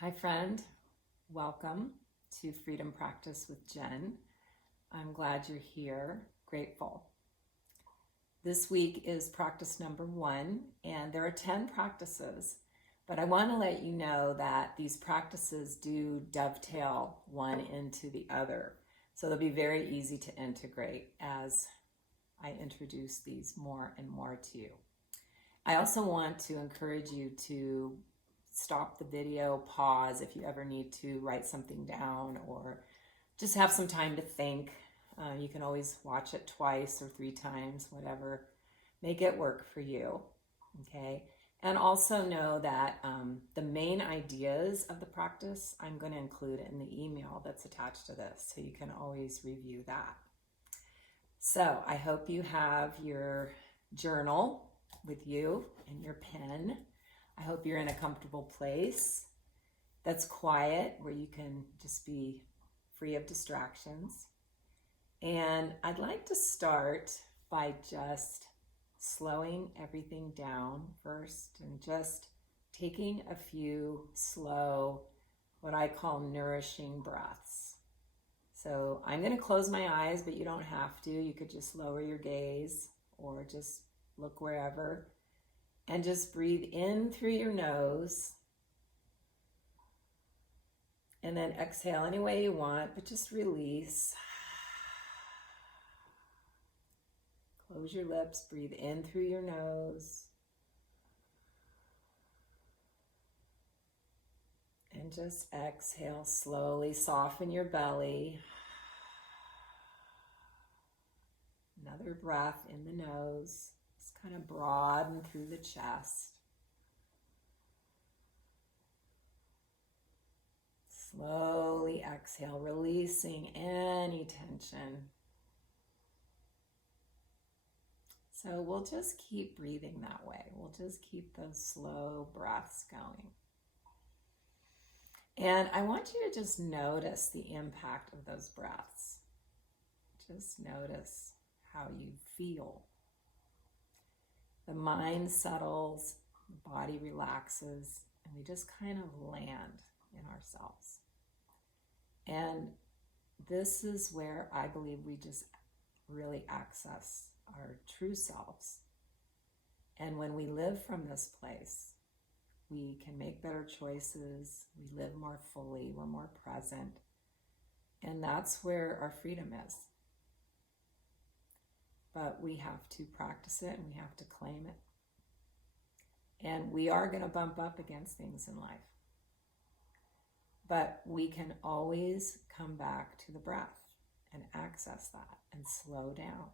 Hi, friend. Welcome to Freedom Practice with Jen. I'm glad you're here. Grateful. This week is practice number 1, and there are 10 practices, but I want to let you know that these practices do dovetail one into the other. So they'll be very easy to integrate as I introduce these more and more to you. I also want to encourage you to stop the video, pause if you ever need to write something down or just have some time to think. You can always watch it twice or 3 times, whatever. Make it work for you, okay? And also know that the main ideas of the practice I'm going to include in the email that's attached to this, so you can always review that. So I hope you have your journal with you and your pen. I hope you're in a comfortable place that's quiet, where you can just be free of distractions. And I'd like to start by just slowing everything down first and just taking a few slow, what I call nourishing breaths. So I'm going to close my eyes, but you don't have to. You could just lower your gaze or just look wherever. And just breathe in through your nose. And then exhale any way you want, but just release. Close your lips, breathe in through your nose. And just exhale slowly, soften your belly. Another breath in the nose. Just kind of broaden through the chest. Slowly exhale, releasing any tension. So we'll just keep breathing that way. We'll just keep those slow breaths going. And I want you to just notice the impact of those breaths. Just notice how you feel. The mind settles, the body relaxes, and we just kind of land in ourselves. And this is where I believe we just really access our true selves. And when we live from this place, we can make better choices, we live more fully, we're more present. And that's where our freedom is. But we have to practice it and we have to claim it. And we are going to bump up against things in life. But we can always come back to the breath and access that and slow down.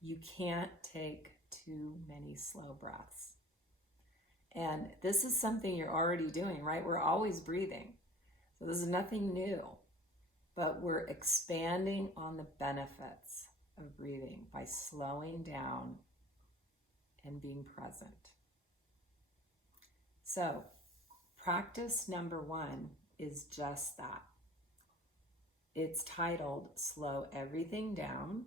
You can't take too many slow breaths. And this is something you're already doing, right? We're always breathing. So this is nothing new. But we're expanding on the benefits of breathing by slowing down and being present. So, practice number 1 is just that. It's titled Slow Everything Down,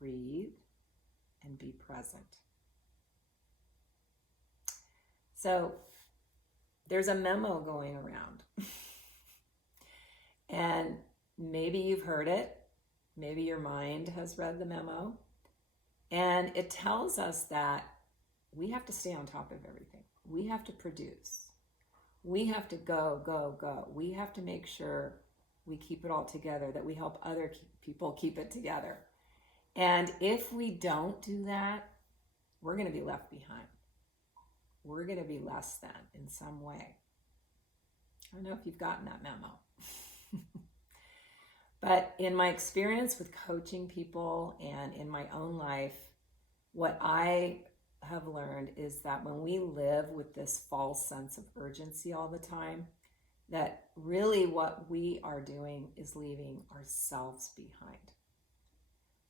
Breathe, and Be Present. So, there's a memo going around. And maybe you've heard it. Maybe your mind has read the memo. And it tells us that we have to stay on top of everything. We have to produce. We have to go, go, go. We have to make sure we keep it all together, that we help other people keep it together. And if we don't do that, we're going to be left behind. We're going to be less than in some way. I don't know if you've gotten that memo. But in my experience with coaching people and in my own life, what I have learned is that when we live with this false sense of urgency all the time, that really what we are doing is leaving ourselves behind.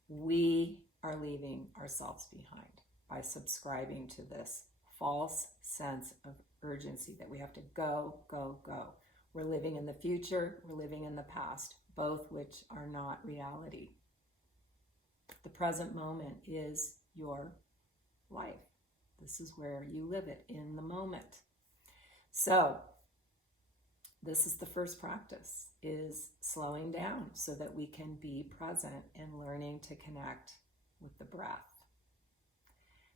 We are leaving ourselves behind by subscribing to this false sense of urgency that we have to go, go, go. We're living in the future, we're living in the past, both which are not reality. The present moment is your life. This is where you live it, in the moment. So this is the first practice, is slowing down so that we can be present and learning to connect with the breath.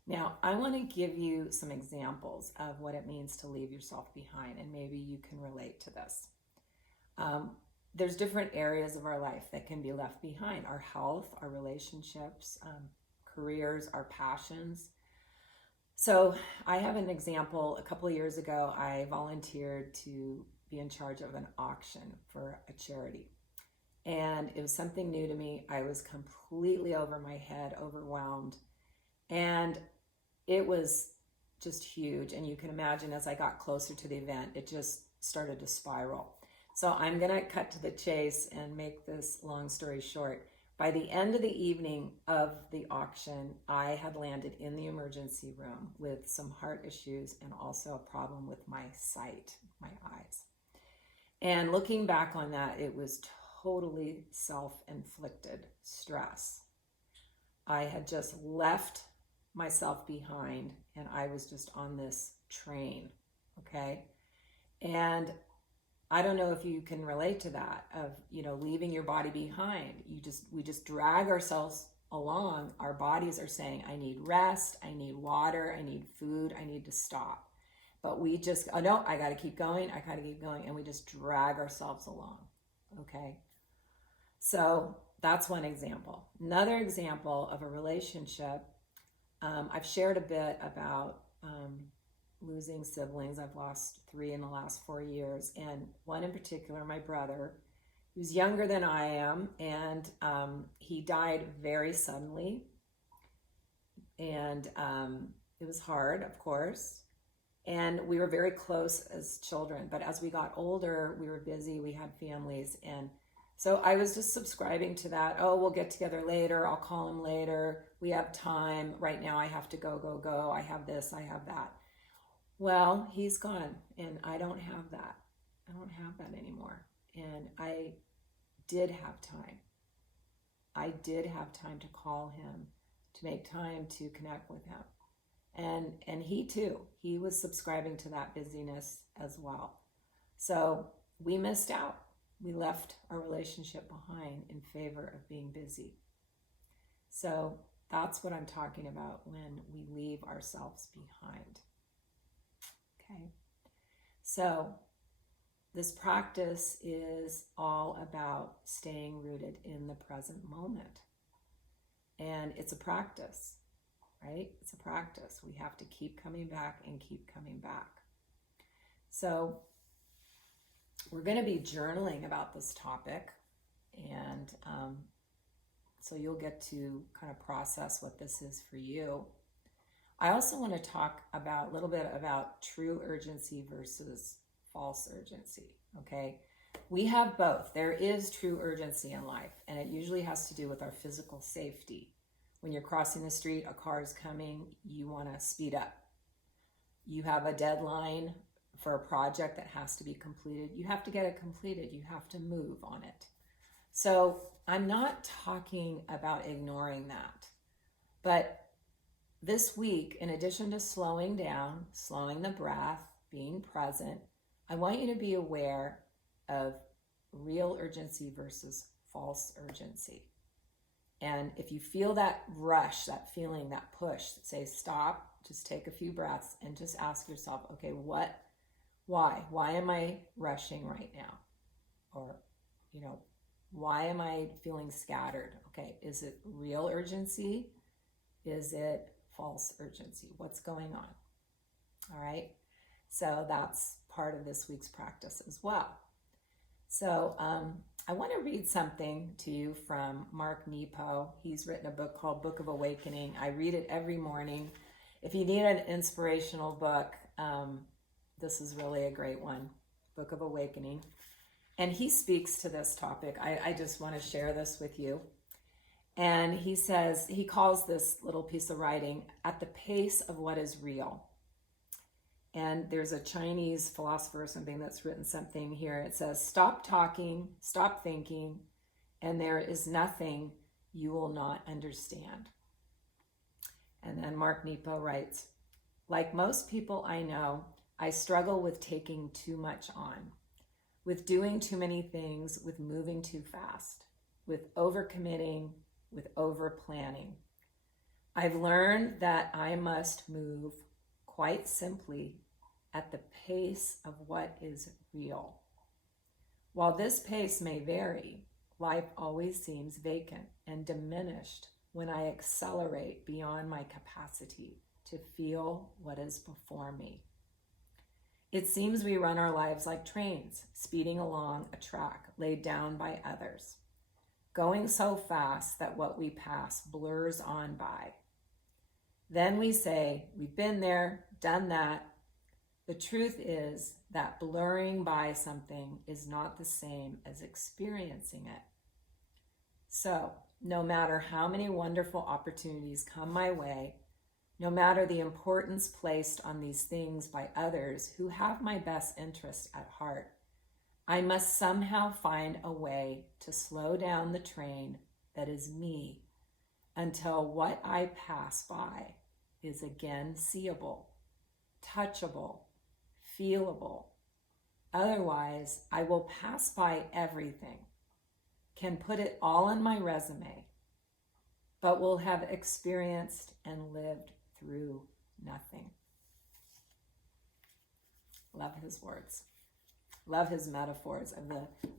Now, I want to give you some examples of what it means to leave yourself behind, and maybe you can relate to this. There's different areas of our life that can be left behind: our health, our relationships, careers, our passions. So I have an example. A couple of years ago, I volunteered to be in charge of an auction for a charity. And it was something new to me. I was completely over my head, overwhelmed. And it was just huge. And you can imagine, as I got closer to the event, it just started to spiral. So I'm going to cut to the chase and make this long story short. By the end of the evening of the auction, I had landed in the emergency room with some heart issues and also a problem with my sight, my eyes. And looking back on that, it was totally self-inflicted stress. I had just left myself behind and I was just on this train, okay? And I don't know if you can relate to that, of, leaving your body behind. We just drag ourselves along. Our bodies are saying, I need rest, I need water, I need food, I need to stop. But we just, oh no, I got to keep going, and we just drag ourselves along, okay? So that's one example. Another example of a relationship, I've shared a bit about losing siblings. I've lost 3 in the last 4 years, and one in particular, my brother, who's younger than I am, and he died very suddenly, and it was hard, of course, and we were very close as children, but as we got older, we were busy, we had families, and so I was just subscribing to that. Oh, we'll get together later, I'll call him later, we have time, right now I have to go, I have this, I have that. Well, he's gone, and I don't have that. I don't have that anymore. And I did have time. I did have time to call him, to make time to connect with him. And he too, he was subscribing to that busyness as well. So we missed out. We left our relationship behind in favor of being busy. So that's what I'm talking about when we leave ourselves behind. Okay, so this practice is all about staying rooted in the present moment. And it's a practice, right? It's a practice. We have to keep coming back and keep coming back. So we're going to be journaling about this topic. And so you'll get to kind of process what this is for you. I also want to talk a little bit about true urgency versus false urgency, okay? We have both. There is true urgency in life, and it usually has to do with our physical safety. When you're crossing the street, a car is coming, you want to speed up. You have a deadline for a project that has to be completed. You have to get it completed. You have to move on it. So I'm not talking about ignoring that, but this week, in addition to slowing down, slowing the breath, being present, I want you to be aware of real urgency versus false urgency. And if you feel that rush, that feeling, that push, say stop, just take a few breaths and just ask yourself, okay, why? Why am I rushing right now? Or, why am I feeling scattered? Okay, is it real urgency? Is it false urgency? What's going on? All right. So that's part of this week's practice as well. So I want to read something to you from Mark Nepo. He's written a book called Book of Awakening. I read it every morning. If you need an inspirational book, this is really a great one, Book of Awakening. And he speaks to this topic. I just want to share this with you. And he says, he calls this little piece of writing, At the Pace of What is Real. And there's a Chinese philosopher or something that's written something here. It says, stop talking, stop thinking, and there is nothing you will not understand. And then Mark Nepo writes, like most people I know, I struggle with taking too much on, with doing too many things, with moving too fast, with overcommitting, with over-planning. I've learned that I must move quite simply at the pace of what is real. While this pace may vary, life always seems vacant and diminished when I accelerate beyond my capacity to feel what is before me. It seems we run our lives like trains, speeding along a track laid down by others, going so fast that what we pass blurs on by. Then we say, we've been there, done that. The truth is that blurring by something is not the same as experiencing it. So, no matter how many wonderful opportunities come my way, no matter the importance placed on these things by others who have my best interest at heart, I must somehow find a way to slow down the train that is me until what I pass by is again seeable, touchable, feelable. Otherwise, I will pass by everything, can put it all on my resume, but will have experienced and lived through nothing. Love his words. Love his metaphors of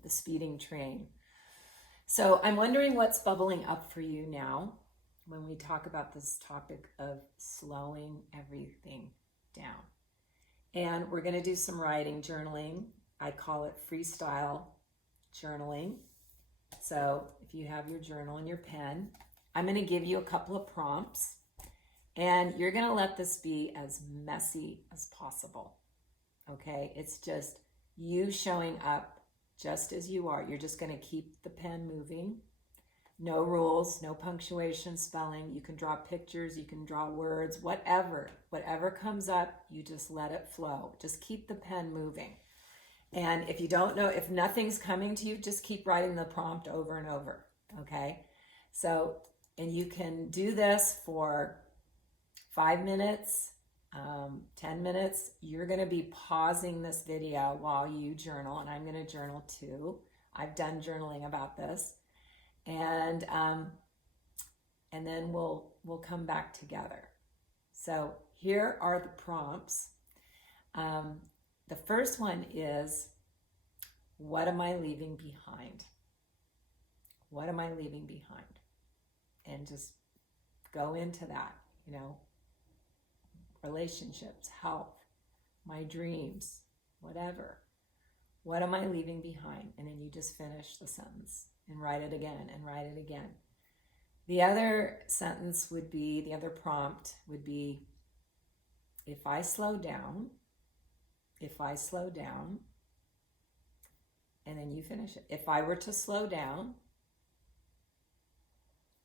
the speeding train. So I'm wondering what's bubbling up for you now when we talk about this topic of slowing everything down. And we're going to do some writing, journaling. I call it freestyle journaling. So if you have your journal and your pen, I'm going to give you a couple of prompts, and you're going to let this be as messy as possible. Okay? It's just you showing up just as you are. You're just going to keep the pen moving. No rules, no punctuation, spelling. You can draw pictures, you can draw words, whatever comes up, you just let it flow. Just keep the pen moving. And if you don't know, if nothing's coming to you, just keep writing the prompt over and over, okay? So, and you can do this for 5 minutes, 10 minutes. You're gonna be pausing this video while you journal, and I'm gonna journal too. I've done journaling about this. And then we'll come back together. So here are the prompts. The first one is, what am I leaving behind? What am I leaving behind? And just go into that, relationships, health, my dreams, whatever. What am I leaving behind? And then you just finish the sentence and write it again and write it again. The other sentence would be, the other prompt would be, if I slow down, and then you finish it. If I were to slow down,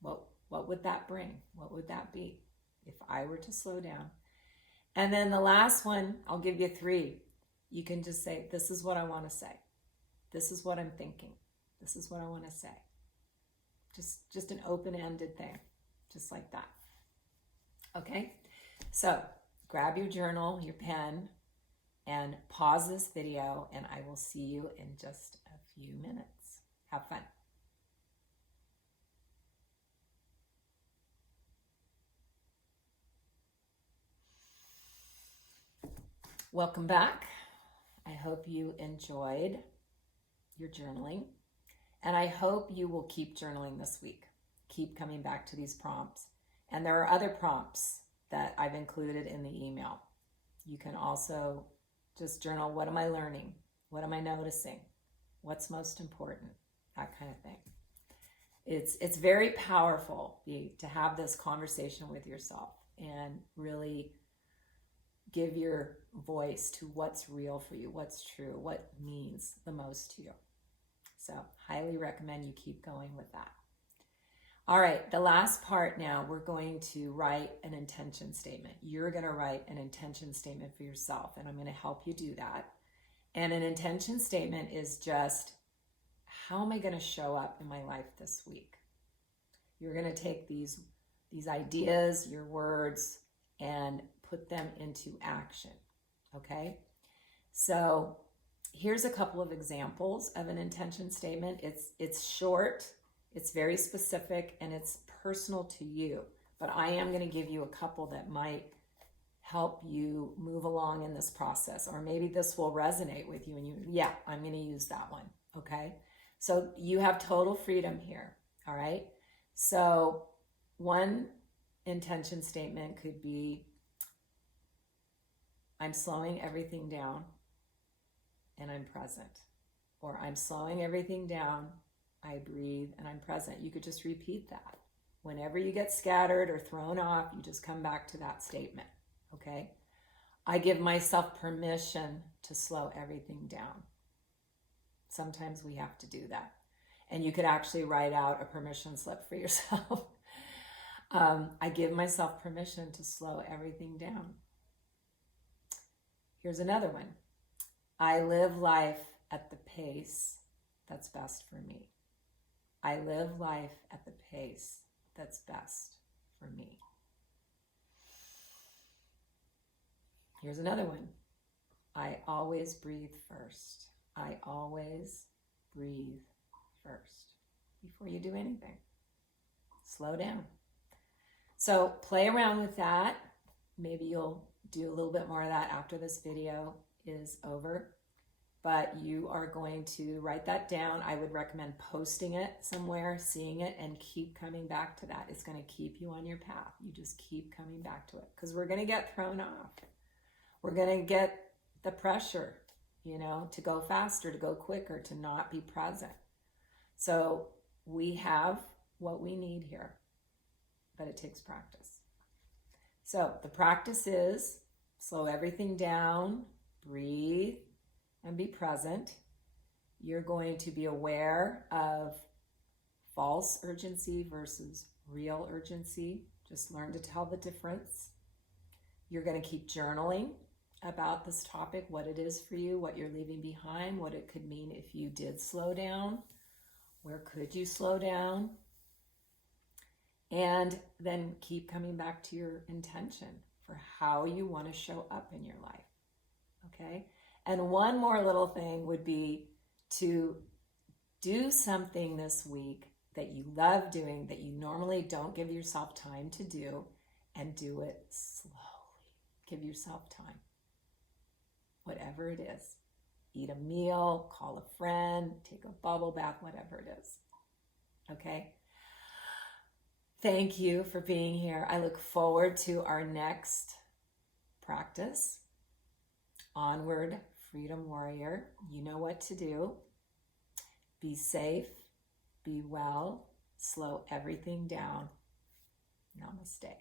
what would that bring? What would that be? If I were to slow down. And then the last one, I'll give you 3. You can just say, this is what I want to say. This is what I'm thinking. This is what I want to say. Just an open-ended thing, just like that. Okay, so grab your journal, your pen, and pause this video, and I will see you in just a few minutes. Have fun. Welcome back. I hope you enjoyed your journaling, and I hope you will keep journaling this week. Keep coming back to these prompts. And there are other prompts that I've included in the email. You can also just journal, what am I learning? What am I noticing? What's most important? That kind of thing. It's very powerful to have this conversation with yourself and really give your voice to what's real for you, what's true, what means the most to you. So highly recommend you keep going with that. All right, the last part now, we're going to write an intention statement. You're going to write an intention statement for yourself, and I'm going to help you do that. And an intention statement is just, how am I going to show up in my life this week? You're going to take these ideas, your words, and put them into action. okay? So here's a couple of examples of an intention statement. It's short, it's very specific, and it's personal to you. But I am going to give you a couple that might help you move along in this process, or maybe this will resonate with you and yeah, I'm going to use that one, okay? So you have total freedom here, all right? So one intention statement could be, I'm slowing everything down and I'm present. Or I'm slowing everything down, I breathe, and I'm present. You could just repeat that. Whenever you get scattered or thrown off, you just come back to that statement, okay? I give myself permission to slow everything down. Sometimes we have to do that. And you could actually write out a permission slip for yourself. I give myself permission to slow everything down. Here's another one. I live life at the pace that's best for me. I live life at the pace that's best for me. Here's another one. I always breathe first. I always breathe first before you do anything. Slow down. So play around with that. Maybe you'll do a little bit more of that after this video is over. But you are going to write that down. I would recommend posting it somewhere, seeing it, and keep coming back to that. It's going to keep you on your path. You just keep coming back to it because we're going to get thrown off. We're going to get the pressure, to go faster, to go quicker, to not be present. So we have what we need here, but it takes practice. So the practice is slow everything down, breathe, and be present. You're going to be aware of false urgency versus real urgency. Just learn to tell the difference. You're going to keep journaling about this topic, what it is for you, what you're leaving behind, what it could mean if you did slow down. Where could you slow down? And then keep coming back to your intention for how you want to show up in your life. Okay? And one more little thing would be to do something this week that you love doing, that you normally don't give yourself time to do, and do it slowly. Give yourself time. Whatever it is. Eat a meal, call a friend, take a bubble bath, whatever it is. Okay? Thank you for being here. I look forward to our next practice. Onward, Freedom Warrior. You know what to do. Be safe, be well, slow everything down. Namaste.